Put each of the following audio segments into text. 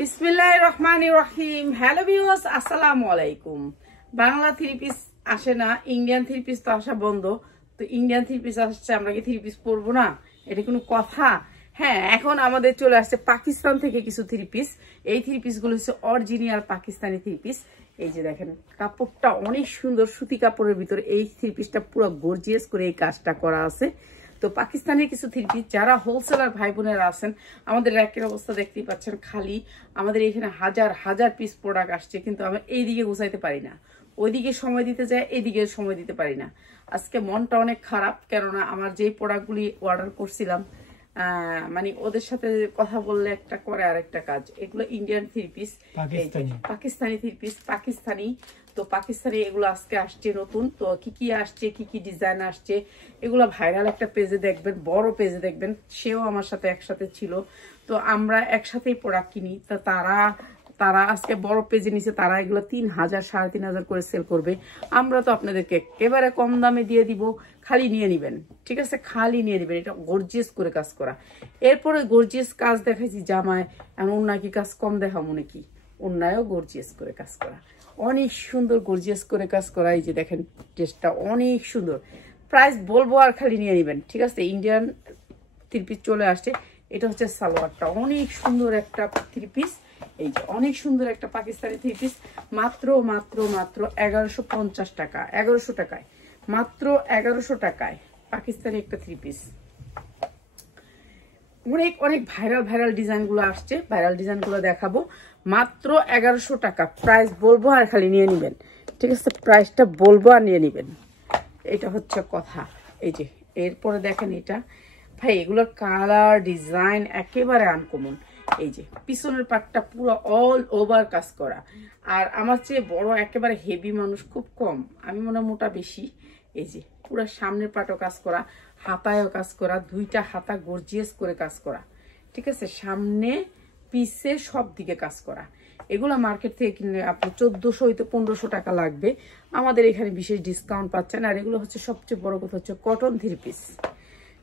বিসমিল্লাহির রহমানির রহিম। Hello viewers, আসসালামু আলাইকুম। বাংলা থ্রি পিস আসে না, ইন্ডিয়ান থ্রি পিস তো আসা বন্ধ। তো ইন্ডিয়ান থ্রি পিস আসছে, আমরা কি থ্রি পিস পরবো না? এটা কোনো কথা? হ্যাঁ, এখন আমাদের চলে আসছে পাকিস্তান থেকে কিছু থ্রি পিস। এই থ্রি পিস গুলো হচ্ছে অরিজিনাল পাকিস্তানি থ্রি পিস। এই যে দেখেন, কাপড়টা অনেক সুন্দর, সুতি কাপড়ের ভিতরে এই থ্রি পিসটা পুরো গর্জিয়াস করে এই কাজটা করা আছে। তো পাকিস্তানের কিছু থ্রি পিস, যারা হোলসেলার ভাই বোনেরা আছেন, আমাদের র্যাকের অবস্থা দেখতেই পাচ্ছেন খালি। আমাদের এখানে হাজার হাজার পিস প্রোডাক্ট আসছে, কিন্তু আমরা এইদিকে গুছাইতে পারি না। ওইদিকে সময় দিতে যায়, এইদিকে সময় দিতে পারি না। আজকে মনটা অনেক খারাপ, কেননা আমার যেই প্রোডাক্টগুলি অর্ডার করছিলাম, মানে ওদের সাথে কথা বললে একটা করে আর একটা কাজ। এগুলো Indian three piece, Pakistani three piece, Pakistani. তো পাকিস্তানি এগুলো আজকে আসছে নতুন। তো কি কি আসছে, কি কি ডিজাইন আসছে, এগুলো ভাইরাল একটা পেজে দেখবেন, বড় পেজে দেখবেন। সেও আমার সাথে একসাথে ছিল, তো আমরা একসাথেই প্রোডাক্ট কিনি। তো তারা আজকে বড় পেজে নিছে, তারা এগুলো 3000 3500 করে সেল করবে। আমরা তো আপনাদেরকে একেবারে কম দামে দিয়ে দিব, খালি নিয়ে নিবেন। ঠিক আছে, খালি নিয়ে নিবেন। এটা গর্জিয়াস করে কাজ করা। এরপরে গর্জিয়াস কাজ দেখাইছি জামায়, এমন নাকি কাজ কম দেখা মনে কি? অন্যায়ও গর্জিয়াস করে কাজ করা, অনেক সুন্দর গর্জিয়াস করে কাজ করা। এই যে দেখেন, ড্রেসটা অনেক সুন্দর। প্রাইস বলবো আর খালি নিয়ে নিবেন। ঠিক আছে, ইন্ডিয়ান থ্রি পিস চলে আসছে। এটা হচ্ছে সালোয়ারটা, অনেক সুন্দর একটা থ্রি পিস। এই যে অনেক সুন্দর একটা পাকিস্তানি থ্রি পিস, মাত্র মাত্র মাত্র 1150 টাকা, 1100 টাকায়, মাত্র 1100 টাকায় পাকিস্তানি একটা থ্রি পিস। অনেক অনেক ভাইরাল ডিজাইন গুলো আসছে, ভাইরাল ডিজাইন গুলো দেখাবো। মাত্র 1100 টাকা প্রাইস বলবো আর খালি নিয়ে নিবেন। ঠিক আছে, প্রাইসটা বলবো আর নিয়ে নিবেন, এটা হচ্ছে কথা। এই যে এরপরে দেখেন, এটা ভাই এগুলোর কালার ডিজাইন একেবারে আনকমন। এই যে পিছনের পাটটা পুরো অল ওভার কাজ করা। আর আমার চেয়ে বড় একেবারে হেভি মানুষ খুব কম, আমি মনে মোটা বেশি। এই যে পুরো সামনের পাটও কাজ করা, হাতায়ও কাজ করা, দুইটা হাতা গর্জিয়াস করে কাজ করা। ঠিক আছে, সামনে পিছে সব দিকে কাজ করা। এগুলো মার্কেট থেকে কিনলে আপনি 1400 হইতে 1500 টাকা লাগবে। আমাদের এখানে বিশেষ ডিসকাউন্ট পাচ্ছেন। আর এগুলো হচ্ছে সবচেয়ে বড় কথা হচ্ছে কটন থ্রি পিস।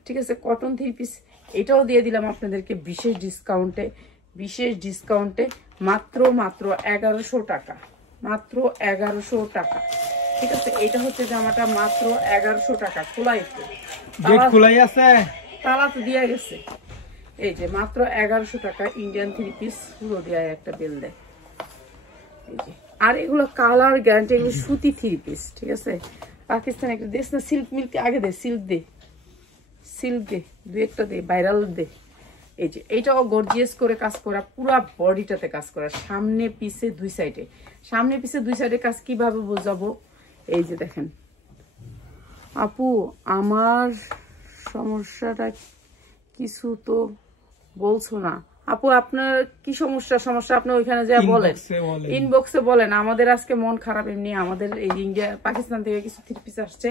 ঠিক আছে, কটন থ্রি পিস এটাও দিয়ে দিলাম আপনাদেরকে বিশেষ ডিসকাউন্টে মাত্র 1100 টাকা, মাত্র 1100 টাকা। ঠিক আছে, এটা হচ্ছে জামাটা মাত্র 1100 টাকা। খোলাই আছে, তালা তো দিয়ে গেছে। এই যে মাত্র 1100 টাকা ইন্ডিয়ান থ্রি পিস, পুরো দিয়ে একটা বেল দেয়। এই যে, আর এগুলো কালার গ্যারান্টি, এগুলো সুতি থ্রি পিস। ঠিক আছে, পাকিস্তান একটা দেশ না, সিল্ক মিল্ক আগে দে, সিল্ক দে দুই একটা দে, ভাইরাল দে। এই যে এইটাও গর্জিয়াস করে কাজ করা, পুরা বডিটাতে কাজ করা, সামনে পিছে দুই সাইডে কাজ। কিভাবে বোঝাবো? এই যে দেখেন আপু, আমার সমস্যাটা কিছু তো বলছো না। আপু আপনার কি সমস্যা আপনি ওইখানে যা বলেন, ইনবক্সে বলেন। আমাদের আজকে মন খারাপ এমনি। আমাদের এই ইন্ডিয়া পাকিস্তান থেকে কিছু থ্রি পিস আসছে,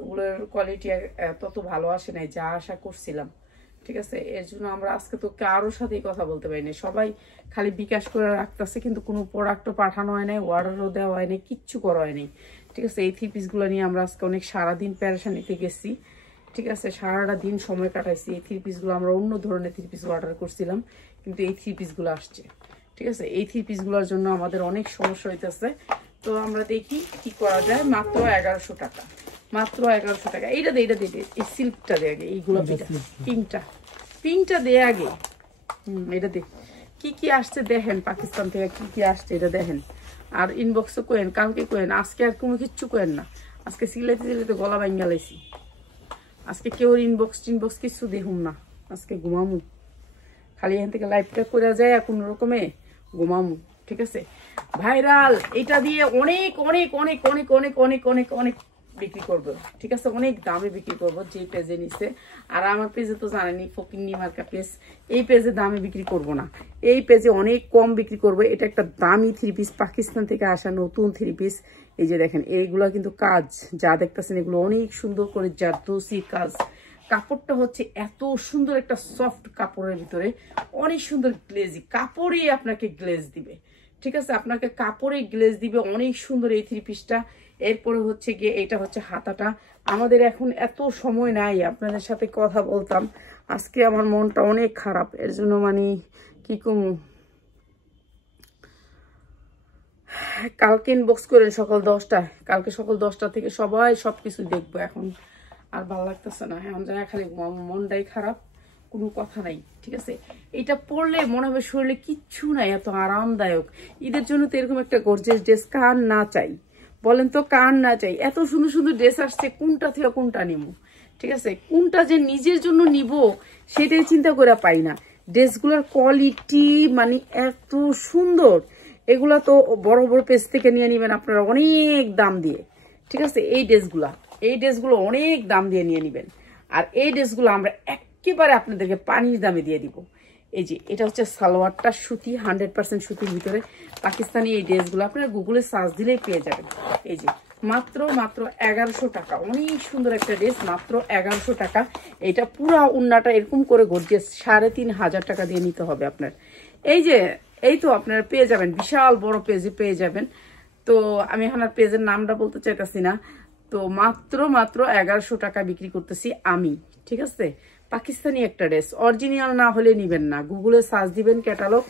ওগুলোর কোয়ালিটি তত ভালো আসে নাই যা আশা করছিলাম। ঠিক আছে, এর জন্য আমরা আজকে তো কারোর সাথেই কথা বলতে পারিনি। সবাই খালি বিকাশ করে রাখতেছে, কিন্তু কোনো প্রোডাক্টও পাঠানো হয় নাই, অর্ডারও দেওয়া হয়নি, কিচ্ছু করা হয়নি। ঠিক আছে, এই থ্রি পিসগুলো নিয়ে আমরা আজকে অনেক সারাদিন প্যারেশানিতে গেছি। ঠিক আছে, সারাটা দিন সময় কাটাইছি। এই থ্রি পিসগুলো আমরা অন্য ধরনের থ্রি পিস অর্ডার করছিলাম, কিন্তু এই থ্রি পিসগুলো আসছে। ঠিক আছে, এই থ্রি পিসগুলোর জন্য আমাদের অনেক সমস্যা হইতেছে। তো আমরা দেখি কি করা যায়। মাত্র 1100 টাকা, মাত্র 1100 টাকা। এইটা দে, এই সিল্কটা দে আগে, এইগুলো পিঙ্কটা দে আগে। এটা দে। কি কি আসছে দেখেন, পাকিস্তান থেকে কি কি আসছে এটা দেখেন। আর ইনবক্সে কোয়েন, কালকে কোয়েন, আজকে আর কোনো কিচ্ছু কোয়েন না। আজকে সিলাইতে গলা ভাঙ্গা লাইছি। আজকে কেউ ইনবক্স কিছু দেখুন না, আজকে ঘুমামু। খালি এখান থেকে লাইভটা করে যায় আর কোনো রকমে ঘুমামু। ঠিক আছে, ভাইরাল এটা দিয়ে অনেক অনেক অনেক অনেক অনেক অনেক অনেক অনেক বিক্রি করবো। ঠিক আছে, অনেক দামে বিক্রি করবো যে পেজে নিছে। আর আমার পেজে তো জানেনি, ফকিন্নি মার্কা পেজ, এই পেজে দামে বিক্রি করব না, এই পেজে অনেক কম বিক্রি করবো। এটা একটা দামি থ্রি পিস, পাকিস্তান থেকে আসা নতুন থ্রি পিস। এই যে দেখেন, এইগুলা কিন্তু কাজ যা দেখতেছেন এগুলো অনেক সুন্দর করে জারদোসি কাজ। কাপড়টা হচ্ছে এত সুন্দর, একটা সফট কাপড়ের ভিতরে অনেক সুন্দর গ্লেজি, কাপড়ই আপনাকে গ্লেজ দিবে। ঠিক আছে, আপনাকে কাপড়ে গ্লেজ দিবে, অনেক সুন্দর এই থ্রি পিসটা। এরপরে হচ্ছে গিয়ে এটা হচ্ছে হাতাটা। আমাদের এখন এত সময় নাই আপনাদের সাথে কথা বলতাম, আজকে আমার মনটা অনেক খারাপ। এর জন্য মানে কি কমু, কালকে ইনবক্স করেন সকাল 10টায়, কালকে সকাল 10টা থেকে সবাই সবকিছু দেখবো। এখন আর ভালো লাগতেছে না, এখন যায় খালি মনটাই খারাপ, কোনো কথা নাই, ঠিক আছে। এটা পরলে মনে হবে শরীরে কিচ্ছু নাই, এত আরামদায়ক। ঈদের জন্য তো এরকম একটা গর্জিয়াস ড্রেস কার না চাই বলেন তো, কার না চাই? এত সুন্দর সুন্দর ড্রেস আসছে, কোনটা থেকে কোনটা নিব, ঠিক আছে। কোনটা যে নিজের জন্য নিব সেটাই চিন্তা করে পাই না। ড্রেসগুলোর কোয়ালিটি মানে এত সুন্দর, এগুলা তো বড় বড় পেজ থেকে নিয়ে নিবেন আপনারা অনেক দাম দিয়ে, ঠিক আছে। এই ড্রেসগুলো অনেক দাম দিয়ে নিয়ে নিবেন। আর এই ড্রেসগুলো আমরা একেবারে আপনাদেরকে পানির দামে দিয়ে দিব। এই যে এটা হচ্ছে সালোয়ারটা সুতি, 100% সুতির ভিতরে পাকিস্তানি এই ড্রেসগুলো আপনারা গুগলে সার্চ দিলেই পেয়ে যাবেন। এই যে মাত্র 1100 টাকা, অনেক সুন্দর একটা ড্রেস, মাত্র 1100 টাকা। এটা পুরা উন্নাটা এরকম করে গর্জিয়াস 3500 টাকা দিয়ে নিতে হবে আপনার। এই যে এই তো আপনারা পেয়ে যাবেন, বিশাল বড় পেজে পেয়ে যাবেন। তো আমি এখন আর পেজের নামটা বলতে চাইতেছি না। তো মাত্র 1100 টাকা বিক্রি করতেছি আমি, ঠিক আছে। পাকিস্তানি একটা ড্রেস, অরিজিনাল না হলে নিবেন না, গুগলে সার্চ দিবেন ক্যাটালগ,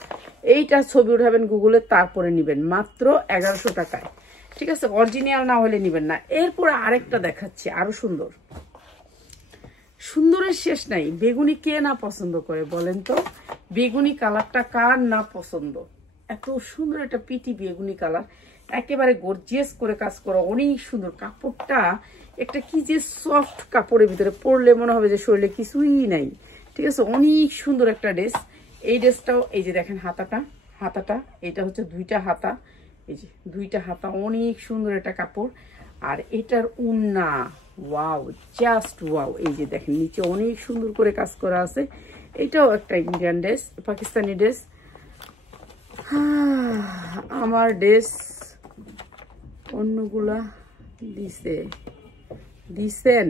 এইটা ছবি উঠাবেন গুগলে, তারপরে নিবেন মাত্র 1100 টাকায়, ঠিক আছে। অরিজিনাল না হলে নিবেন না। এরপরে আরেকটা দেখাচ্ছি আরো সুন্দর, সুন্দরের শেষ নাই। বেগুনি কে না পছন্দ করে বলেন তো? বেগুনি কালারটা কার না পছন্দ? এত সুন্দর একটা পিটি বেগুনি কালার, একেবারে গর্জিয়াস করে কাজ করা, অনেক সুন্দর। কাপড়টা একটা কি যে সফট, কাপড়ের ভিতরে পরলে মনে হবে যে শরীরে কিছুই নাই, ঠিক আছে। অনেক সুন্দর একটা ড্রেস। এই ড্রেসটাও এই যে দেখেন হাতাটা এটা হচ্ছে 2টা হাতা, এই যে 2টা হাতা, অনেক সুন্দর একটা কাপড়। আর এটার উন্না ওয়াও, জাস্ট ওয়াও। এই যে দেখেন নিচে অনেক সুন্দর করে কাজ করা আছে। এটাও একটা ইন্ডিয়ান ড্রেস, পাকিস্তানি ড্রেস। আমার ড্রেস অন্যগুলা দিছেন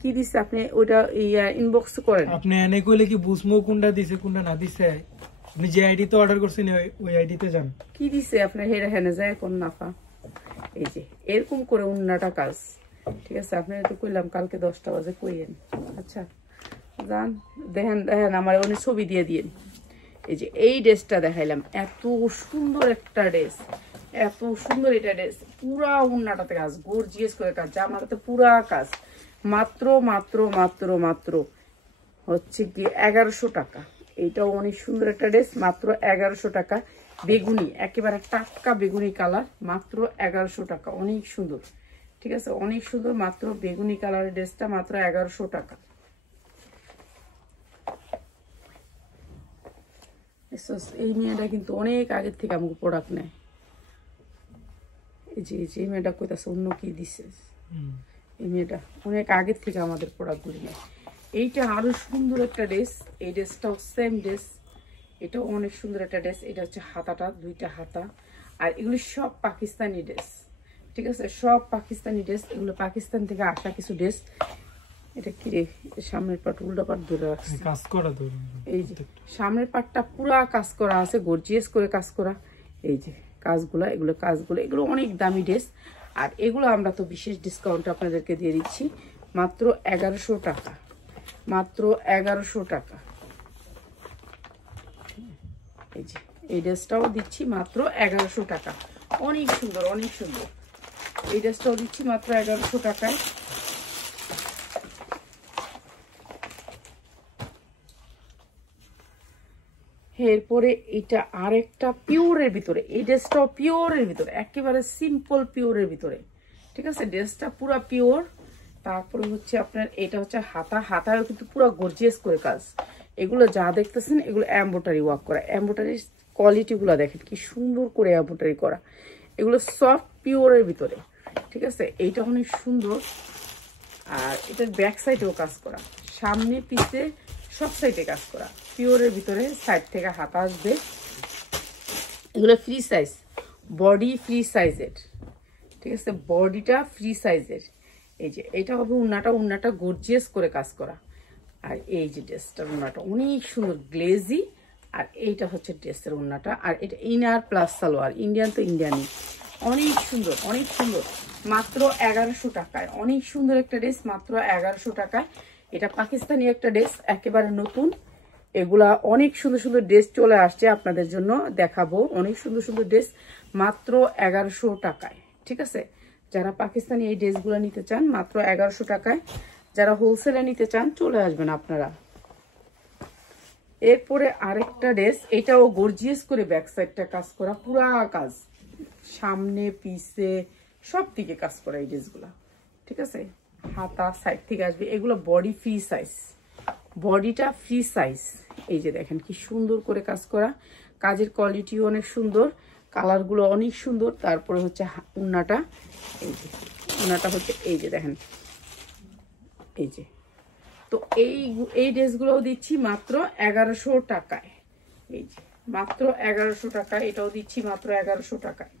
কি দিছে আপনি? ওইটা ইনবক্স করেন। আপনি এনে কইলে কি বুঝমু কোনটা দিছে কোনটা না দিছে? আপনি যে আইডি তে অর্ডার করছেন ওই আইডিতে যান। কি দিছে আপনার হেরা হেনে যায় কোন নাফা? এই যে এরকম করে উন্নাটা কাজ, ঠিক আছে। আপনার তো কইলাম কালকে 10টা বাজে কইেন। আচ্ছা যান, দেখেন আমার অনেক ছবি দিয়ে দিয়েন। এই যে এই ড্রেসটা দেখাইলাম, এত সুন্দর একটা ড্রেস, এত সুন্দর এটা ড্রেস, পুরা উন্নাটাতে কাজ, গর্জিয়াস করে কাজ, জামাটাতে পুরা কাজ। মাত্র হচ্ছে কি 1100 টাকা। এইটাও অনেক সুন্দর একটা ড্রেস, মাত্র 1100 টাকা। বেগুনি, একেবারে টাটকা বেগুনি কালার, মাত্র 1100 টাকা। অনেক সুন্দর, ঠিক আছে, অনেক সুন্দর। মাত্র বেগুনি কালারের ড্রেসটা মাত্র 1100 টাকা। এই মেয়েটা কিন্তু অনেক আগের থেকে আমাকে প্রোডাক্ট নেয়। এই যে মেয়েটা কইতাছে অন্য কি দিছে, এই মেয়েটা অনেক আগের থেকে আমাদের প্রোডাক্টগুলি নেয়। এইটা আরো সুন্দর একটা ড্রেস, এই ড্রেসটাও সেম ড্রেস, এটাও অনেক সুন্দর একটা ড্রেস। এটা হচ্ছে হাতাটা, 2টা হাতা। আর এগুলি সব পাকিস্তানি ড্রেস, ঠিক আছে, সব পাকিস্তানি ড্রেস। এগুলো পাকিস্তান থেকে আসা কিছু ড্রেস। এটা কি রে, সামনের পাট উল্টা পাট ধরে রাখছে, কাজ করা তো। এই যে সামনের পাটটা পুরা কাজ করা আছে, গর্জিয়াস করে কাজ করা। এই যে কাজগুলো, এগুলো অনেক দামি ড্রেস। আর এগুলো আমরা তো বিশেষ ডিসকাউন্ট আপনাদেরকে দিয়ে দিচ্ছি, মাত্র 1100 টাকা, মাত্র 1100 টাকা। এই যে এই ড্রেসটাও দিচ্ছি মাত্র 1100 টাকা, অনেক সুন্দর, অনেক সুন্দর। এই ড্রেসটাও দিচ্ছি মাত্র 1100 টাকায়। এরপরে এটা আরেকটা পিওরের ভিতরে, এই ড্রেসটাও পিওরের ভিতরে, একেবারে সিম্পল পিওরের ভিতরে, ঠিক আছে। ড্রেসটা পুরা পিওর। তারপরে হচ্ছে আপনার এটা হচ্ছে হাতায়ও কিন্তু পুরো গর্জিয়াস করে কাজ। এগুলো যা দেখতেছেন এগুলো এমব্রয়ডারি ওয়ার্ক করা, এমব্রয়ডারির কোয়ালিটিগুলো দেখেন কি সুন্দর করে এমব্রয়ডারি করা। এগুলো সফট পিওরের ভিতরে, ঠিক আছে। এইটা অনেক সুন্দর। আর এটার ব্যাক সাইডেও কাজ করা, সামনে পিছে সব সাইডে কাজ করা, পিওরের ভিতরে। সাইড থেকে হাতা আসবে। এগুলো ফ্রি সাইজ, বডি ফ্রি সাইজের, ঠিক আছে, বডিটা ফ্রি সাইজের। এই যে এটা হবে উন্নাটা গর্জিয়াস করে কাজ করা। আর এই যে ড্রেসটার উন্নাটা অনেক সুন্দর গ্লেজি। আর এইটা হচ্ছে ড্রেসের উন্নাটা। আর এটা ইনার প্লাস সালোয়ার, ইন্ডিয়ান তো ইন্ডিয়ানই, অনেক সুন্দর, অনেক সুন্দর। মাত্র 1100 টাকায়, অনেক সুন্দর একটা ড্রেস, মাত্র 1100 টাকায়। এটা পাকিস্তানি একটা ড্রেস, একেবারে নতুন, এগুলা অনেক সুন্দর সুন্দর ড্রেস চলে আসছে আপনাদের জন্য দেখাবো। অনেক সুন্দর সুন্দর ড্রেস মাত্র 1100 টাকায়। ঠিক আছে, যারা পাকিস্তানি এই ড্রেসগুলো নিতে চান মাত্র 1100 টাকায়, যারা হোলসেলে নিতে চান চলে আসবেন আপনারা। এরপরে আরেকটা ড্রেস, এটাও গর্জিয়াস করে ব্যাক সাইডটা কাজ করা, পুরা কাজ, সামনে পিছে সব দিকে কাজ করা এই ড্রেসগুলা। ঠিক আছে, হাতা সাইড থেকে আসবে। এগুলো বডি ফ্রি সাইজ, বডিটা ফ্রি সাইজ। এই যে দেখেন কি সুন্দর করে কাজ করা, কাজের কোয়ালিটিও অনেক সুন্দর, কালারগুলো অনেক সুন্দর। তারপরে হচ্ছে উন্নাটা, এই যে উন্নাটা হচ্ছে এই যে দেখেন, এই যে। তো এই ড্রেসগুলোও দিচ্ছি মাত্র 1100 টাকায়। এই যে মাত্র 1100 টাকায়, এটাও দিচ্ছি মাত্র 1100 টাকায়।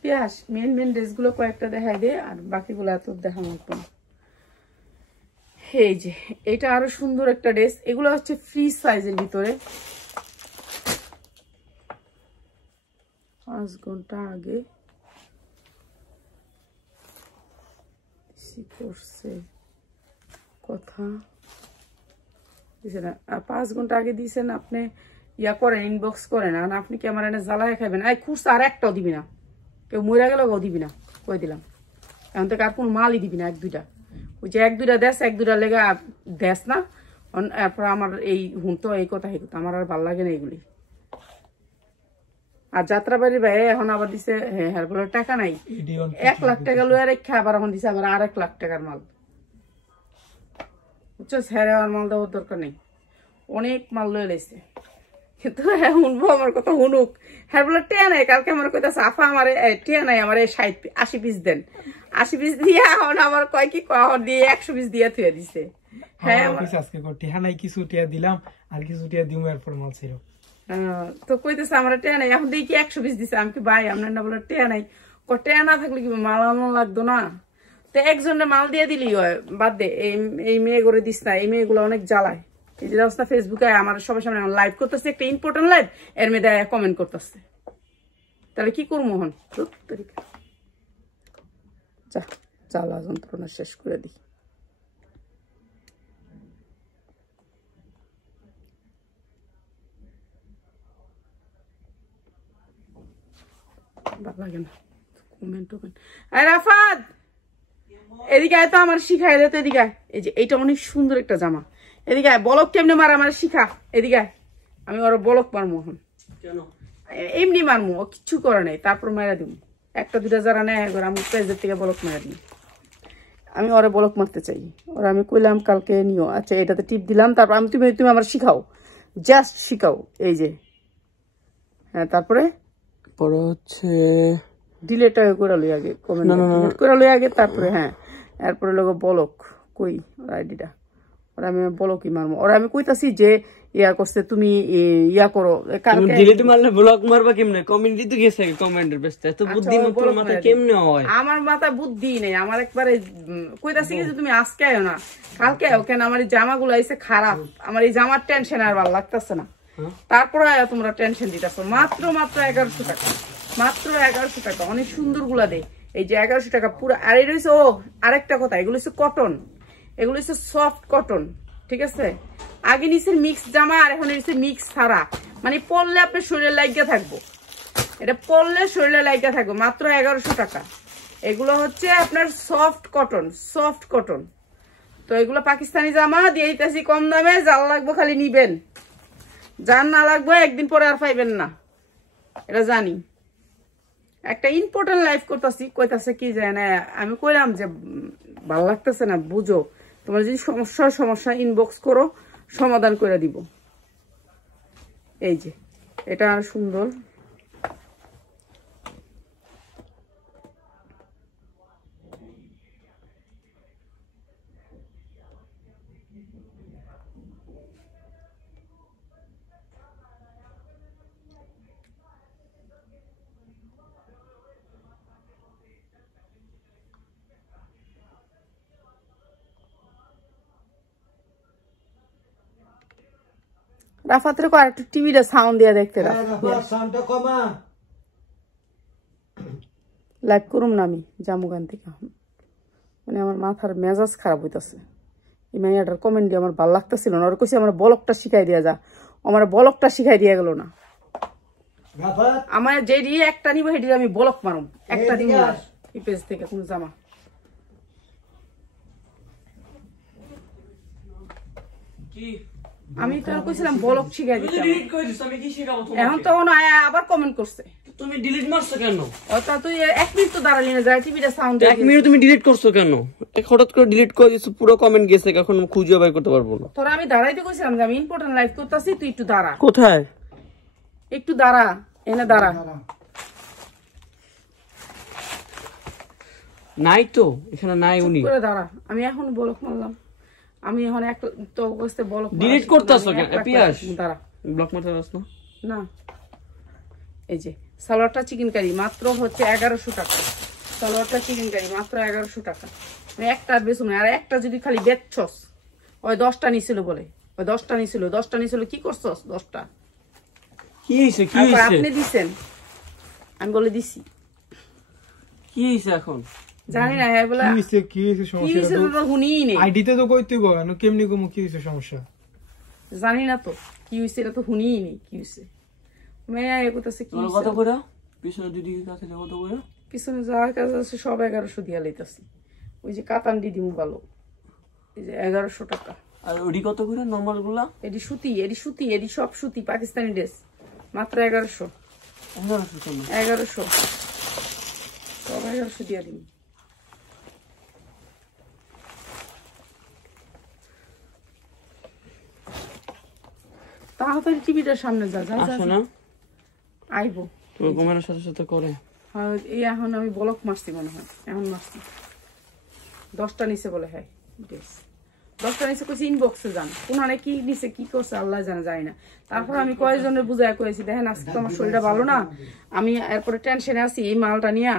পিয়াস মেন ড্রেসগুলো কয়েকটা দেখাই দে, আর বাকিগুলো এত দেখানো হতো না। এই যে এটা আরো সুন্দর একটা ড্রেস, এগুলো হচ্ছে ফ্রি সাইজের ভিতরে। 5 ঘন্টা আগে করছে কথা দিছেন, 5 ঘন্টা আগে দিয়েছেন আপনি, ইয়া করেন ইনবক্স করেন। আর আপনি কি আমার এনে জ্বালায় খাবেন? এই খুঁজছে আর একটাও দিবি না, কেউ মরে গেলেও দিবি না, কই দিলাম। এখন থেকে আর কোনো মালই দিবি না, 1-2টা। ওই যে 1-2টা দেশ, 1-2টা লেগে দেশ না। এরপর আমার এই হুন তো এই কথা আমার আর ভালো লাগে না এগুলি। আর যাত্রাবাড়ির ভাই এখন আবার দিছে হ্যাঁ বলে টাকা নাই, 1 লাখ টাকা লয়ে রেখে আবার এখন দিছে আবার 1 লাখ টাকার মাল। বুঝছো, হ্যাঁ আমার মাল দেওয়ার দরকার নেই, অনেক মাল লয়ে লাইছে। কিন্তু হ্যাঁ শুনবো আমার কথা, শুনুক। হ্যাঁ বলে টিয়া নাই, কালকে আমার কথা আফা আমার টিয়া নাই, আমার 80 পিস দেন। 80 পিস দিয়ে এখন আমার কয় কি কখন দিয়ে 100 পিস দিয়ে থুয়ে দিছে। হ্যাঁ আজকে টিয়া নাই, কিছু টিয়া দিলাম আর কিছু টিয়া দিমু, এরপর মাল ছিল। তো কইতেছে আমার টিয়া নাই, এখন দেখি 100 পিস দিছে। আমি কি ভাই আপনার না বলে টিয়া নাই, টিয়া না থাকলে কি মাল আনো লাগতো না? তো একজনের মাল দিয়ে দিলি হয়, বাদ দে। এই মেয়ে করে দিস না, এই মেয়েগুলো অনেক জ্বালায়। এই যে রাস্তা ফেসবুকে আমার সবার সামনে লাইভ করতেছে, একটা ইম্পর্টেন্ট লাইভ, এর মেয়ে দেয় কমেন্ট করতেছে। তাহলে কি করবো হন? যা জ্বালা যন্ত্রণা শেষ করে দিই। ভালো লাগে না কমেন্ট। রাফাত এদিকে আয় তো, আমার শিখাই দে তো, এদিকে আয়। এই যে এইটা অনেক সুন্দর একটা জামা, এদিকে আয়। বলক কেমনে মারা আমার শিখা, এদিকে আয়। আমি ওরা বলক মারমু এখন, এমনি মারমু, ও কিচ্ছু করে নাই, তারপর মারা দিব। 1-2টা যারা নেয় আমি প্রেসের থেকে বলক মারা দিই। আমি ওরা বলক মারতে চাই, ওরা আমি কইলাম কালকে নিও। আচ্ছা এটাতে টিপ দিলাম, তারপর আমি তুমি আমার শিখাও, জাস্ট শিখাও। এই যে হ্যাঁ, তারপরে পরে হচ্ছে ডিলেট করে লই আগে, কমেন্ট ডিলেট করে লই আগে, তারপরে হ্যাঁ এরপরে লোক বলক কই আইডিটা। ওরা আমি বলকই মারবো, ওরা আমি কইতাছি যে ইয়া করছে, তুমি ইয়া করো। কালকে ডিলিট মারলে ব্লক মারবা কেমনে? কমেন্টই তো গেছে, কমেন্টের বেস্ট এত বুদ্ধি তোর মাথায় কেমনে হয়? আমার মাথায় বুদ্ধি নেই, আমার একবারে কইতাছি যে তুমি আজকে আয়ো না, কালকে আয়ো। কেন আমার এই জামাগুলো আইছে খারাপ, আমার এই জামার টেনশন আর ভালো লাগতেছে না। তারপরে আয়ো তোমরা টেনশন দিতেছো। মাত্র 1100 টাকা, মাত্র 1100 টাকা। অনেক সুন্দর গুলা দেয়। এই যে 1100 টাকা পুরো। আর এই রয়েছে, ও আরেকটা কথা, এগুলো হচ্ছে কটন, এগুলো হচ্ছে সফট কটন। ঠিক আছে, আগে নিচের মিক্স জামা, আর এখন নিচে মিক্স ছাড়া, মানে পরলে আপনার শরীরে লাগিয়ে থাকবো, এটা পরলে শরীরে লাগিয়ে থাকবো। মাত্র 1100 টাকা। এগুলো হচ্ছে আপনার সফট কটন, সফট কটন। তো এগুলো পাকিস্তানি জামা দিয়ে দিতেছি কম দামে, জাল লাগবো খালি নিবেন, যার না লাগবে একদিন পরে আর পাইবেন না, এটা জানি। একটা ইম্পর্টেন্ট লাইফ করতেছি, কইতাছে কি যায় না, আমি কইলাম যে ভালো লাগতেছে না, বুঝো, তোমার যদি সমস্যা ইনবক্স করো, সমাধান করে দিব। এই যে এটা আর সুন্দর। রাফাতের কো আরেকটু টিভিটা সাউন্ড দিয়ে দেখতে দাও, সাউন্ডটা কমা। লাইভ করুম না আমি জামুগান থেকে, মানে আমার মাথার মেজাজ খারাপ হইতাছে। এই মাইয়াটার কমেন্ট দিয়ে আমার ভালো লাগতেছিল না, ওর কইছি আমার ব্লগটা শিখাই দিয়া যা, আমার ব্লগটা শিখাই দিয়া গেল না। আমার যেটি একটা নিব সেটি আমি ব্লক মারুম, একটা দিব না এই পেজ থেকে কোন জামা। আমি তো কইছিলাম ব্লক শিখাই দিতে, এখন তো আবার কমেন্ট করছে তুমি ডিলিট মারছো কেন? ওটা তুই 1 মিনিট তো দাঁড়ালি না, যায় টিভিটা সাউন্ড 1 মিনিট তুমি ডিলিট করছো কেন? হঠাৎ করে ডিলিট করে দিছো, পুরো কমেন্ট গেছে, এখন খুঁজে বের করতে পারবো না। তোরা আমি দাঁড়াইতে কইছিলাম যে আমি ইম্পর্টেন্ট লাইভ করতেছি, তুই একটু দাঁড়া। কোথায়? একটু দাঁড়া, এনে দাঁড়া। নাই তো, এখানে নাই উনি। করে দাঁড়া, আমি এখন ব্লক মারলাম, আমি এখন একটা তো কইতে ব্লক ডিলিট করতেছো কেন? পিয়াস দাঁড়া, ব্লক মারতে পারছ না? না এই যে সালোয়ারটা চিকেন কারি মাত্র হচ্ছে 1100 টাকা, সালোয়ারটা চিকেন কারি মাত্র 1100 টাকা। মানে একটা আর বেশি না, আর একটা যদি খালি বেচছস, ওই 10টা নিছিল বলে, ওই 10টা নিছিল কি করছস? 10টা কি হইছে? কি হইছে? আপনি দিছেন, আমি বলে দিছি। কি হইছে এখন? জানি না, হ্যাঁ বলে কি হইছে কি হইছে সমস্যা? তো হুনিই নেই, আইডিতে তো কইতেই বলেন কেমনি কম কি হইছে সমস্যা? জানি না তো কি হইছে, এটা তো হুনিই নেই কি হইছে। মেয়া এ কইতাছে কি কত করে? পিছনে দিদি কাছে কত করে? পিছনে যাওয়ার কাজ আছে সব 1100 দিয়া লইতাছি। ওই যে কাতান দিদি মোবাইল, এই যে 1100 টাকা। আর ওডি কত করে নরমাল গুলা? এডি সুতি, এডি সব সুতি পাকিস্তানি ড্রেস, মাত্র 1100। 1100 সব 1100 দিয়া দিন। তাড়াতাড়ি টিভিটার সামনে যা যা যা। আসো না, আইবো তুমি কমেন্টের সাথে সাথে করে। হ্যাঁ, এই এখন আমি ব্লক মারছি মনে হয়, এখন মারছি। 10টা নিচে বলে, হ্যাঁ ড্রেস 10টা নিচে কইছি ইনবক্সে যান, কোনারে কি নিচে কি করছে আল্লাহ জানে, জানি না। তারপর আমি কয়েকজনের বুঝায় কয়েছি, দেখেন আজকে তো আমার শরীরটা ভালো না, আমি এরপরে টেনশনে আছি এই মালটা নিয়ে,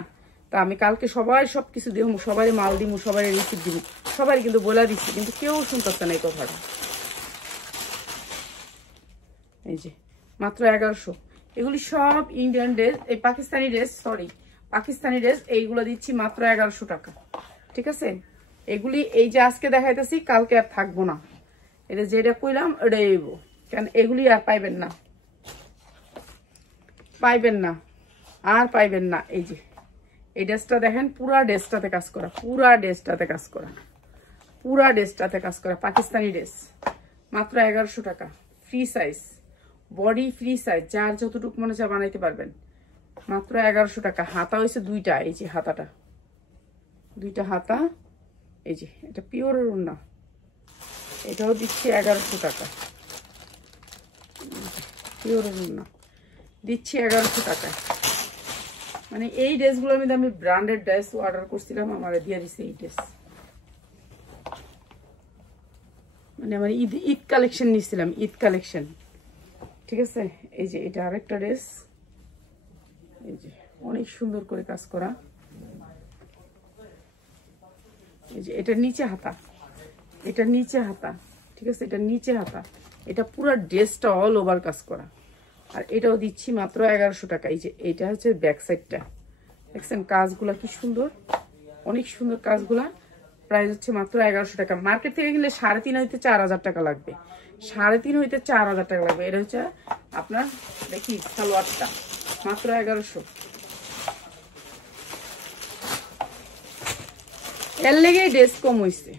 তা আমি কালকে সবাই সবকিছু দিব, সবাই মাল দিব, সবাই রিসিভ দিব, সবাই কিন্তু বলে দিচ্ছি, কিন্তু কেউ শুনতেছে না এই কথাটা। এই যে মাত্র 1100, এগুলি সব ইন্ডিয়ান ড্রেস, এই Pakistani dress, sorry Pakistani dress, এইগুলো দিচ্ছি মাত্র 1100 টাকা, ঠিক আছে? এগুলি এই যে আজকে দেখাইতেছি, কালকে আর থাকবো না, এটা যেটা কইলাম ওটাই আইব, কারণ এগুলি আর পাইবেন না, আর পাইবেন না। এই যে এই ড্রেসটা দেখেন, পুরা ড্রেসটাতে কাজ করা, পুরা ড্রেসটাতে কাজ করা পাকিস্তানি ড্রেস, মাত্র 1100 টাকা। Free size, body free size, যার যতটুকু মনে চায় বানাইতে পারবেন, মাত্র 1100 টাকা। হাতা হয়েছে 2টা, এই যে হাতাটা, 2টা হাতা, এই যে এটা পিওরের ওড়না, এটাও দিচ্ছি 1100 টাকা, পিওরের ওড়না দিচ্ছি 1100 টাকায়। মানে এই ড্রেসগুলোর মধ্যে আমি ব্র্যান্ডেড ড্রেস অর্ডার করছিলাম, আমার দিয়ে দিচ্ছে এই ড্রেস, মানে আমার ঈদ কালেকশন নিয়েছিলাম, ঈদ কালেকশন, ঠিক আছে? এই যে এটা আরেকটা ড্রেস, এই যে অনেক সুন্দর করে কাজ করা, এই যে এটা নিচে হাতা, ঠিক আছে? এটা নিচে হাতা, এটা পুরো ড্রেসটা অল ওভার কাজ করা, আর এটাও দিচ্ছি মাত্র 1100 টাকা। এই যে এটা হচ্ছে ব্যাক সাইডটা, দেখছেন কাজগুলা কি সুন্দর, অনেক সুন্দর কাজগুলা, প্রাইস হচ্ছে মাত্র 1100 টাকা। মার্কেট থেকে কিনলে 3.5 হইতে 4000 টাকা লাগবে, 3.5 হইতে 4000 টাকা লাগবে। এটা হচ্ছে আপনার দেখি সালোয়ারটা, মাত্র 1100। এর লেগে ড্রেস কম হয়েছে,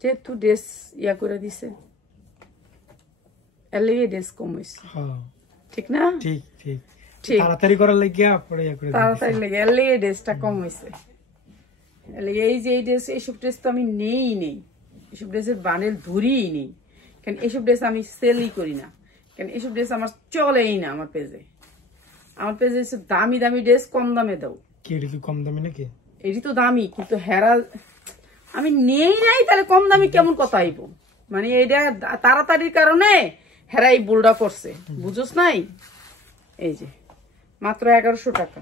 যেহেতু ড্রেস ইয়া করে দিছে, এর লেগে ড্রেস কম হয়েছে, ঠিক না? ঠিক ঠিক ঠিক, তাড়াতাড়ি করার লাগিয়া পরে ইয়া করে দিছে, তাড়াতাড়ি লেগে এর লেগে ড্রেসটা কম হয়েছে। এই যে এই ড্রেস, এইসব ড্রেস তো আমি নেই, এইসব ড্রেসের বান্ডেল ধরিই নেই, কারণ এইসব ড্রেস আমি সেলই করি না, কারণ এইসব ড্রেস আমার চলেই না। আমার পেজে দামি দামি ড্রেস কম দামে দাও। কি এটা কি কম দামি নাকি? এটি তো দামি, কিন্তু হেরা আমি নেই নাই, তাহলে কম দামি কেমন কথা আইব? মানে এইটা তাড়াতাড়ির কারণে হেরাই বুলডা করছে, বুঝোস নাই? এই যে মাত্র 1100 টাকা,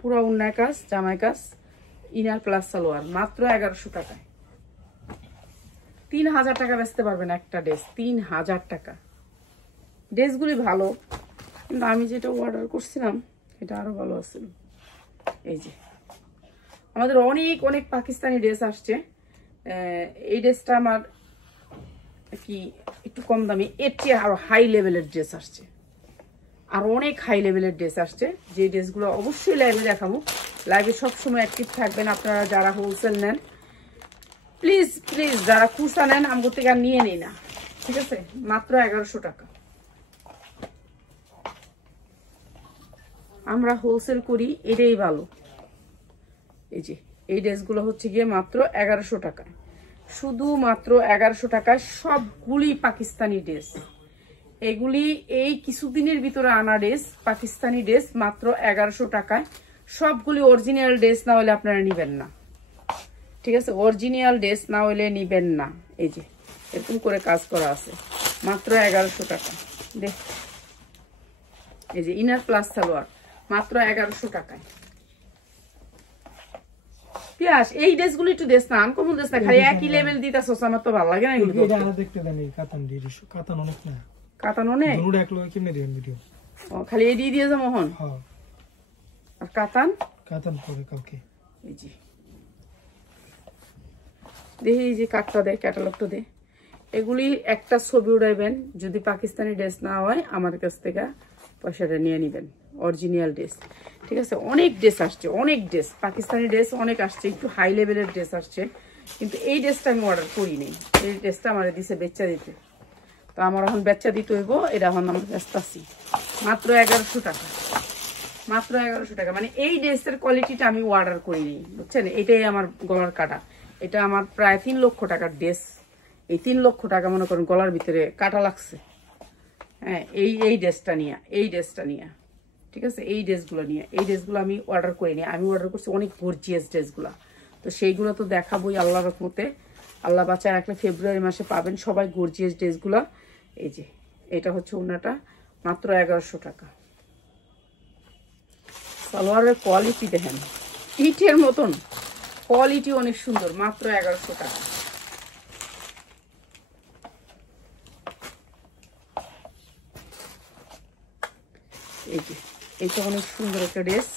পুরো উন্নয় কাজ, জামাই কাজ, ইনার প্লাস সালোয়ার, মাত্র 1100 টাকায়। 3000 টাকা বেচতে পারবেন একটা ড্রেস, 3000 টাকা। ড্রেসগুলি ভালো, কিন্তু আমি যেটা অর্ডার করছিলাম এটা আরো ভালো আছিল। এই যে আমাদের অনেক অনেক পাকিস্তানি ড্রেস আসছে। এই ড্রেসটা আমার কি একটু কম দামি, এর চেয়ে আরো হাই লেভেলের ড্রেস আসছে, আর অনেক হাই লেভেলের ড্রেস আসছে, যে ড্রেসগুলো অবশ্যই লাইভে দেখাবো। লাইভে সবসময় অ্যাক্টিভ থাকবেন আপনারা যারা হোলসেল নেন। প্লিজ প্লিজ যারা খুচরা নেন আমার থেকে আর নিয়ে নেই না, ঠিক আছে? মাত্র 1100 টাকা আমরা হোলসেল করি, এটাই ভালো। এই যে এই ড্রেসগুলো হচ্ছে গিয়ে মাত্র 1100 টাকায়, শুধু মাত্র 1100 টাকায় সবগুলি পাকিস্তানি ড্রেস। এগুলি এই কিছুদিনের ভিতরে আনা ড্রেস, পাকিস্তানি ড্রেস, মাত্র 1100 টাকায় সবগুলি। অরিজিনাল ড্রেস না হলে আপনারা নিবেন না, ঠিক আছে? অরিজিনাল ড্রেস না হলে নিবেন না। এই যে এরকম করে কাজ করা আছে, মাত্র 1100 টাকা। দেখ এই যে ইনার প্লাস সালোয়ার, মাত্র 1100 টাকায়। পিয়াস এই ড্রেসগুলো একটু দেশ না, আনকমন দেশ না, খালি একই লেভেল দিতেছস, আমার তো ভালো লাগে না এগুলো। এটা দেখতে দেন, এই কাতান দিয়ে কাতান অনেক না, কাতান অনেক দুটো এক লগে কেমনে দিবেন ভিডিও? ও খালি এই দিয়ে যা মোহন। হ্যাঁ, আর কাতান কাতান পরে কালকে। এই যে দেখি, এই যে কার্ডটা দে, ক্যাটালগটা দে। এগুলি একটা ছবি উড়াইবেন, যদি পাকিস্তানি ড্রেস না হয় আমার কাছ থেকে পয়সাটা নিয়ে নিবেন। অরিজিনাল ড্রেস, ঠিক আছে? অনেক ড্রেস আসছে, অনেক ড্রেস পাকিস্তানি ড্রেস অনেক আসছে, একটু হাই লেভেলের ড্রেস আসছে, কিন্তু এই ড্রেসটা আমি অর্ডার করি নাই। এই ড্রেসটা আমার দিছে বেচা দিতে, তো আমার এখন বেচা দিতে হইব। এটা এখন আমার ব্যস্ত আছি, মাত্র 1100 টাকা, মাত্র 1100 টাকা। মানে এই ড্রেসের কোয়ালিটিটা আমি অর্ডার করিনি, বুঝছেন? এটাই আমার গলার কাটা, এটা আমার প্রায় 3 লক্ষ টাকার ড্রেস। এই 3 লক্ষ টাকা মনে করেন গলার ভিতরে কাটা লাগছে। হ্যাঁ, এই ড্রেসটা নিয়ে, এই ড্রেসটা নিয়ে, ঠিক আছে? এই ড্রেসগুলো নিয়ে, এই ড্রেসগুলো আমি অর্ডার করিনি, আমি অর্ডার করছি অনেক গর্জিয়াস ড্রেসগুলো। তো সেইগুলো তো দেখাবোই আল্লাহর রহমতে, আল্লাহ বাঁচায় রাখলে ফেব্রুয়ারি মাসে পাবেন সবাই গর্জিয়াস ড্রেসগুলো। এই যে এটা হচ্ছে ওনাটা, মাত্র 1100 টাকা। সালোয়ারের কোয়ালিটি দেখেন, ইটের মতন কোয়ালিটি, অনেক সুন্দর, মাত্র 1100 টাকা। এই যে এটা অনেক সুন্দর একটা ড্রেস,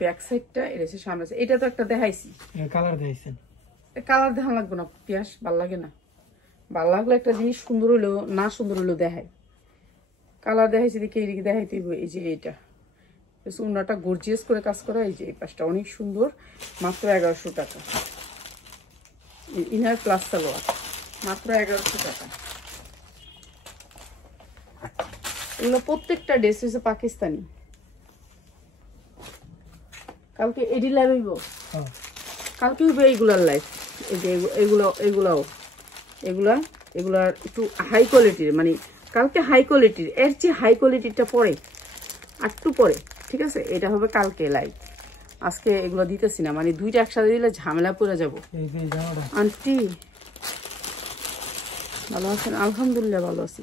ব্যাক সাইডটা, এটা হচ্ছে সামনে। এটা তো একটা দেখাইছি, কালার দেখাইছেন, কালার দেখা লাগবে না পিয়াস, ভাল লাগে না। ভাল লাগলে একটা জিনিস সুন্দর হলেও না সুন্দর হলেও দেখায়, কালার দেখাইছি দেখে এদিকে দেখাইতে। এই যে এইটা উন্নাটা গর্জিয়াস করে কাজ করা, এই যে এই পাশটা অনেক সুন্দর, মাত্র 1100 টাকা। ইনার প্লাস সালোয়ার, মাত্র 1100 টাকা। এগুলো প্রত্যেকটা ড্রেস হচ্ছে পাকিস্তানি। কালকে এডি লাইভ হইব, কালকে হইবে এইগুলার লাইভ। এই যে এগুলার একটু হাই কোয়ালিটির, মানে কালকে হাই কোয়ালিটির, এর চেয়ে হাই কোয়ালিটিরটা পরে, একটু পরে, ঠিক আছে? এটা হবে কালকে লাইভ, আজকে এগুলো দিতেছি না, মানে দুইটা একসাথে দিলে ঝামেলা পড়ে যাবো। আন্টি ভালো আছেন? আলহামদুলিল্লাহ ভালো আছি।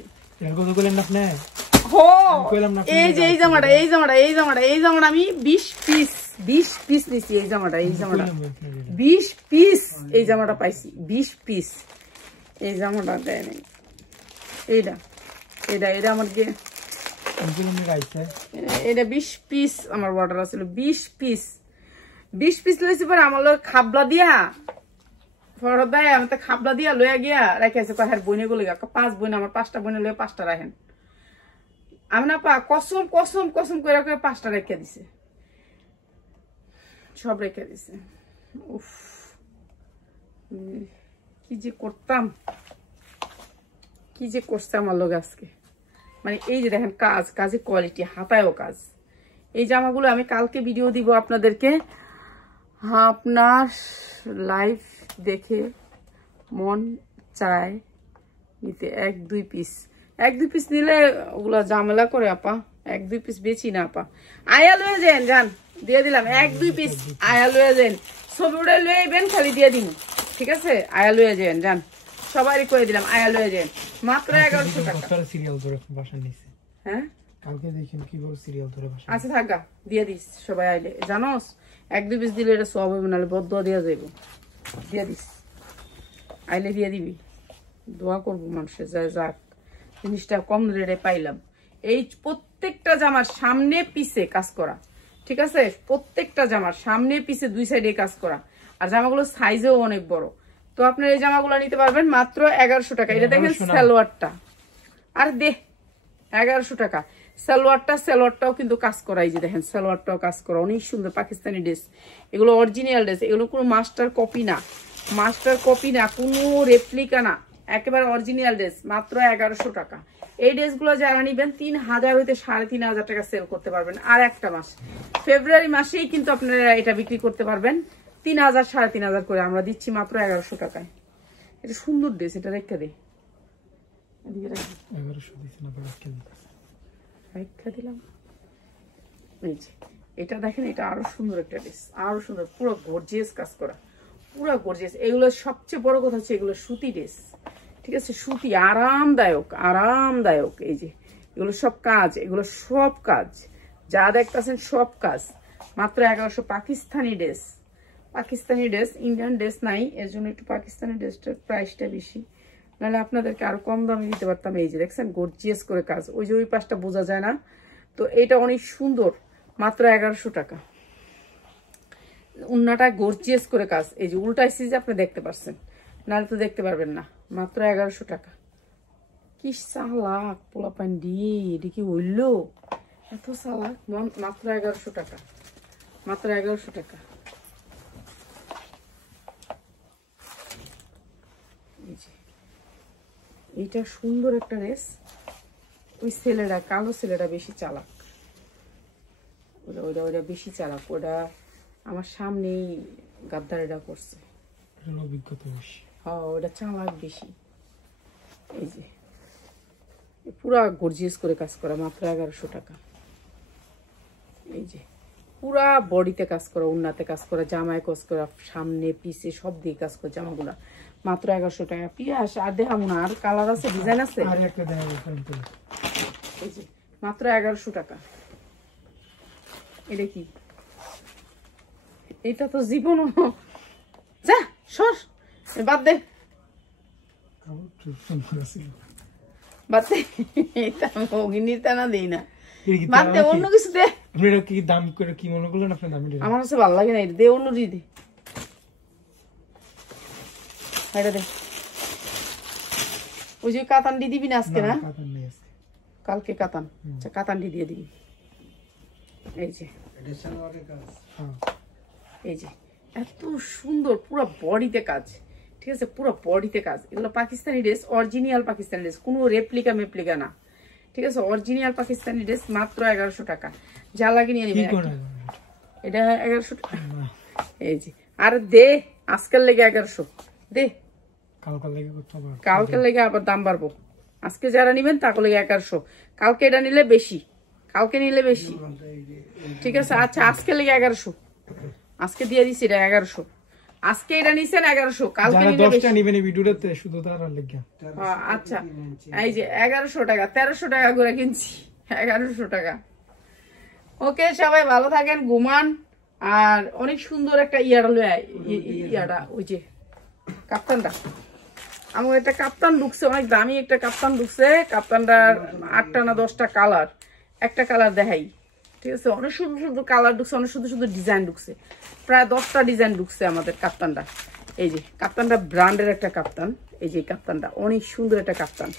এই যে এই জামাটা, এই জামাটা, এই জামাটা, এই জামাটা আমি 20 পিস নিছি। এই জামাটা 20 পিস, এই জামাটা পাইছি 20 পিস। এই জামাটা দেয় নাই, এইটা এটা এটা আমার যে এটা 20 পিস আমার অর্ডার আছিল, 20 পিস লইছি। পরে আমার লোক খাবলা দিয়া ফরদ দেয়, আমি তো খাবলা দিয়া লইয়া গিয়া রাখিয়াছে, কয় হ্যাঁ বইনে গুলো 5 বইনে, আমার 5টা বইনে লইয়া 5টা রাখেন। আমি না পা কসম কসম কসম করে 5টা রেখে দিছে, সব রেখে দিছে। উফ, কি যে করতাম, কি যে করছে আমার লোক আজকে। মানে এই যে দেখেন কাজের কোয়ালিটি, হাতায়ও কাজ। এই জামাগুলো আমি কালকে ভিডিও দিব আপনাদেরকে। আপনার লাইভ দেখে মন চায় নিতে 1-2 পিস। 1-2 পিস নিলে ওগুলা ঝামেলা করে আপা, 1-2 পিস বেচি না আপা। আয়া লয়ে যান, যান দিয়ে দিলাম 1-2 পিস। আয়া লয়ে যান, ছবি উড়ে লয়ে আইবেন, খালি দিয়ে দিন, ঠিক আছে? আয়া লয়ে যান, যান সবারই করে দিলাম, আয়া লয়ে যান, মাত্র 1100 টাকা। সিরিয়াল ধরে বাসা নিছে, হ্যাঁ কালকে দেখেন কি বল সিরিয়াল ধরে বাসা। আচ্ছা থাকা দিয়ে দিস সবাই আইলে, জানোস 1-2 পিস দিলে এটা সব হবে, নাহলে বদ দেওয়া যাইব। দিয়ে দিস, আইলে দিয়ে দিবি, দোয়া করবো মানুষের যায় যাক, জিনিসটা কম রেটে পাইলাম। এই প্রত্যেকটা জামার সামনে পিছে কাজ করা, ঠিক আছে? প্রত্যেকটা জামার সামনে পিছে দুই সাইডে কাজ করা, আর জামাগুলো সাইজেও অনেক বড়। তো আপনার এই জামাগুলো নিতে পারবেন মাত্র 1100 টাকা। এটা দেখেন সালোয়ারটা, আর 1100 টাকা সালোয়ারটাও কিন্তু কাজ করা। এই যে দেখেন সালোয়ারটাও কাজ করা, অনেক সুন্দর পাকিস্তানি ড্রেস। এগুলো অরিজিনাল ড্রেস, এগুলো কোনো মাস্টার কপি না, কোনো রেপ্লিকা না, একেবারে অরিজিনাল ড্রেস, মাত্র 1100 টাকা। এই ড্রেসগুলো যারা নিবেন 3000 হইতে 3500 টাকা সেল করতে পারবেন। আর একটা মাস, ফেব্রুয়ারি মাসেই কিন্তু আপনারা এটা বিক্রি করতে পারবেন 3000 3500 করে। আমরা দিচ্ছি মাত্র 1100 টাকায়। এটা সুন্দর ড্রেস, এটা রেখে দে, দিলাম। এই যে এটা দেখেন, এটা আরো সুন্দর একটা ড্রেস, আরো সুন্দর, পুরো গর্জিয়াস কাজ করা, পুরো গর্জিয়াস। এগুলো সবচেয়ে বড় কথা হচ্ছে এগুলো সুতি ড্রেস, ঠিক আছে? সুতি, আরামদায়ক। এই যে এগুলো সব কাজ, এগুলো সব কাজ যা দেখতেছেন সব কাজ, মাত্র 1100। পাকিস্তানি ড্রেস, ইন্ডিয়ান ড্রেস নাই, এর জন্য একটু পাকিস্তানি ড্রেসটার প্রাইসটা বেশি, নাহলে আপনাদেরকে আরো কম দামে দিতে পারতাম। এই যে দেখছেন গর্জিয়াস করে কাজ, ওই যে ওই পাশটা বোঝা যায় না, তো এটা অনেক সুন্দর, মাত্র 1100 টাকা। উন্নাটা গর্জিয়াস করে কাজ, এই যে উল্টাইছি যে আপনি দেখতে পাচ্ছেন, নাহলে তো দেখতে পারবেন না। মাত্র 1100 টাকা। কি চালাক পোলাপান দিয়ে, এটা কি হইলো এত চালাক? মাত্র 1100 টাকা, মাত্র 1100 টাকা। এইটা সুন্দর একটা ড্রেস। ওই ছেলেটা, কালো ছেলেটা বেশি চালাক, ওইটা বেশি চালাক, ওটা আমার সামনেই গাদ্দারিটা করছে, অভিজ্ঞতা বেশি। হ্যাঁ, ওটা চালাক বেশি। এই যে পুরা গর্জিয়াস করে কাজ করা, মাত্র 1100 টাকা। এই যে পুরা বডিতে কাজ করা, উন্নাতে কাজ করা, জামায় কাজ করা, সামনে পিছে সব দিয়ে কাজ করা জামাগুলা, মাত্র 1100 টাকা। পিয়াস আর দেখাবো না, আর কালার আছে, ডিজাইন আছে। এই যে মাত্র 1100 টাকা। এটা কি? এটা তো জীবন, যা সর, বাদ দে, এটা অগ্নিটা না দেই না, বাদ দে, অন্য কিছু দে। কি দাম করে কি মনে করলেন আপনার? দাম আমার কাছে ভালো লাগে না, এটা দে, অন্য দিয়ে দে, এটা দে। ওই যে কাতানটি দিবি না আজকে? না, কালকে কাতান। আচ্ছা, কাতানটি দিয়ে দিবি। এই যে এই যে এত সুন্দর, পুরো বডিতে কাজ, ঠিক আছে? পুরো বডিতে কাজ। এগুলো Pakistani dress, original Pakistani dress, কোনো রেপ্লিকা মেপ্লিকা না, ঠিক আছে? অরিজিনাল পাকিস্তানি ড্রেস, মাত্র 1100 টাকা। যা লাগে নিয়ে নিবি। এটা 1100 টাকা। এই যে, আর দে, আজকের লেগে 1100 দে, কালকের লেগে আবার দাম বাড়বো। আজকে যারা নিবেন তাকে লেগে 1100, কালকে এটা নিলে বেশি, কালকে নিলে বেশি, ঠিক আছে? আচ্ছা, আজকে লেগে 1100, আজকে দিয়ে দিছি এটা 1100। আজকে এটা নিছেন 1100, কালকে নিলে বেশি। আচ্ছা, এই যে 1100 টাকা, 1300 টাকা করে কিনছি, 1100 টাকা। ওকে, সবাই ভালো থাকেন, ঘুমান। আর অনেক সুন্দর একটা ইয়াটা, ওই যে কাপ্তানটা, আমার একটা কাপ্তান ঢুকছে, অনেক দামি একটা কাপ্তান ঢুকছে। কাপ্তানটার 8টা না 10টা কালার, একটা কালার দেখাই, ঠিক আছে? অনেক সুন্দর সুন্দর কালার ঢুকছে, অনেক সুন্দর সুন্দর ডিজাইন ঢুকছে, প্রায় 10টা ডিজাইন ঢুকছে আমাদের কাপ্তানটা। এই যে কাপ্তানটা ব্র্যান্ডের একটা কাপ্তান, এই যে কাপ্তানটা অনেক সুন্দর একটা কাপ্তান,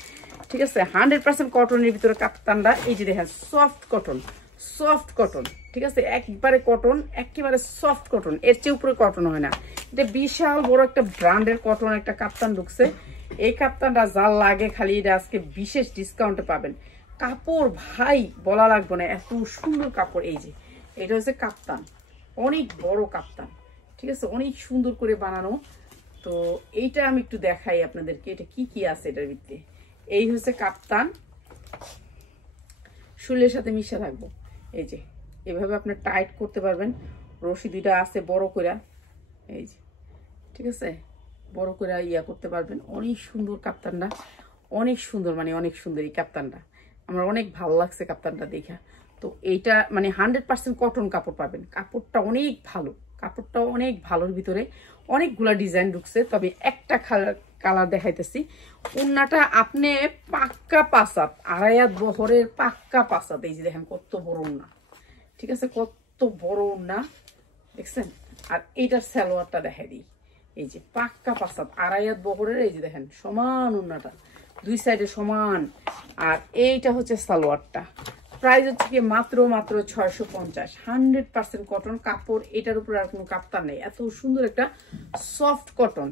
ঠিক আছে? 100% কটনের ভিতরে কাপ্তানটা। এই যে দেখেন, সফট কটন, ঠিক আছে? একবারে কটন, একেবারে সফট কটন, এর চেয়ে উপরে কটন হয় না। এটা বিশাল বড় একটা ব্র্যান্ডের কটন একটা কাপ্তান ঢুকছে। এই কাপ্তানটা যা লাগে, খালি এটা আজকে বিশেষ ডিসকাউন্টে পাবেন। কাপড় ভাই বলা লাগবে না, এত সুন্দর কাপড়। এই যে এটা হচ্ছে কাপ্তান, অনেক বড় কাপ্তান, ঠিক আছে? অনেক সুন্দর করে বানানো। তো এইটা আমি একটু দেখাই আপনাদেরকে, এটা কি কি আছে এটার ভিতরে। এই হচ্ছে কাপ্তান, শুলের সাথে মিশে থাকবো। এই যে এভাবে আপনি টাইট করতে পারবেন, রশি দুইটা আছে বড় করে, এই যে, ঠিক আছে? বড় করে ইয়া করতে পারবেন। অনেক সুন্দর কাপ্তানটা, অনেক সুন্দর, মানে অনেক সুন্দর এই কাপ্তানটা, আমার অনেক ভালো লাগছে কাপ্তানটা দেখা। তো এইটা মানে 100% কটন কাপড় পাবেন, কাপড়টা অনেক ভালো, কাপড়টাও অনেক ভালোর ভিতরে, অনেকগুলা ডিজাইন ঢুকছে, তবে একটা কালার দেখাইতেছি। ওন্নাটা আপনি পাক্কা পাসাত, আড়াইয়াত বহরের পাক্কা পাসাত। এই যে দেখেন কত বড় ওন্না, ঠিক আছে, কত বড় ওন্না দেখছেন। আর এইটার সালোয়ারটা দেখাই দিই, এই যে পাক্কা পাসাত আড়াইয়াত বহরের, এই যে দেখেন সমান ওন্নাটা, দুই সাইডে সমান। আর এইটা হচ্ছে সালোয়ারটা, প্রাইস হচ্ছে কি মাত্র 650, 100% কটন কাপড়, এটার উপর আর কোনো কাপ্তান নেই। এত সুন্দর একটা সফট কটন,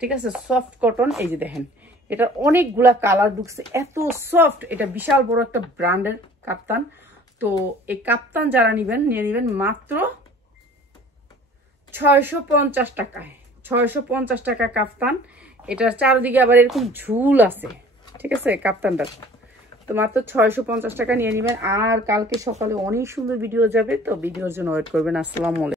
ঠিক আছে, সফট কটন। এই যে দেখেন এটার অনেকগুলা কালার ঢুকছে, এত সফট, এটা বিশাল বড় একটা ব্র্যান্ডের কাপ্তান। তো এই কাপ্তান যারা নিবেন নিয়ে নিবেন মাত্র 650 টাকায়, 650 টাকা কাপ্তান। এটার চারদিকে আবার এরকম ঝুল আছে, ঠিক আছে কাপ্তানটার। তো মাত্র 650 টাকা নিয়ে নেবেন। আর কালকে সকালে অনেক সুন্দর ভিডিও যাবে, তো ভিডিওর জন্য ওয়েট করবেন। আসসালামু আলাইকুম।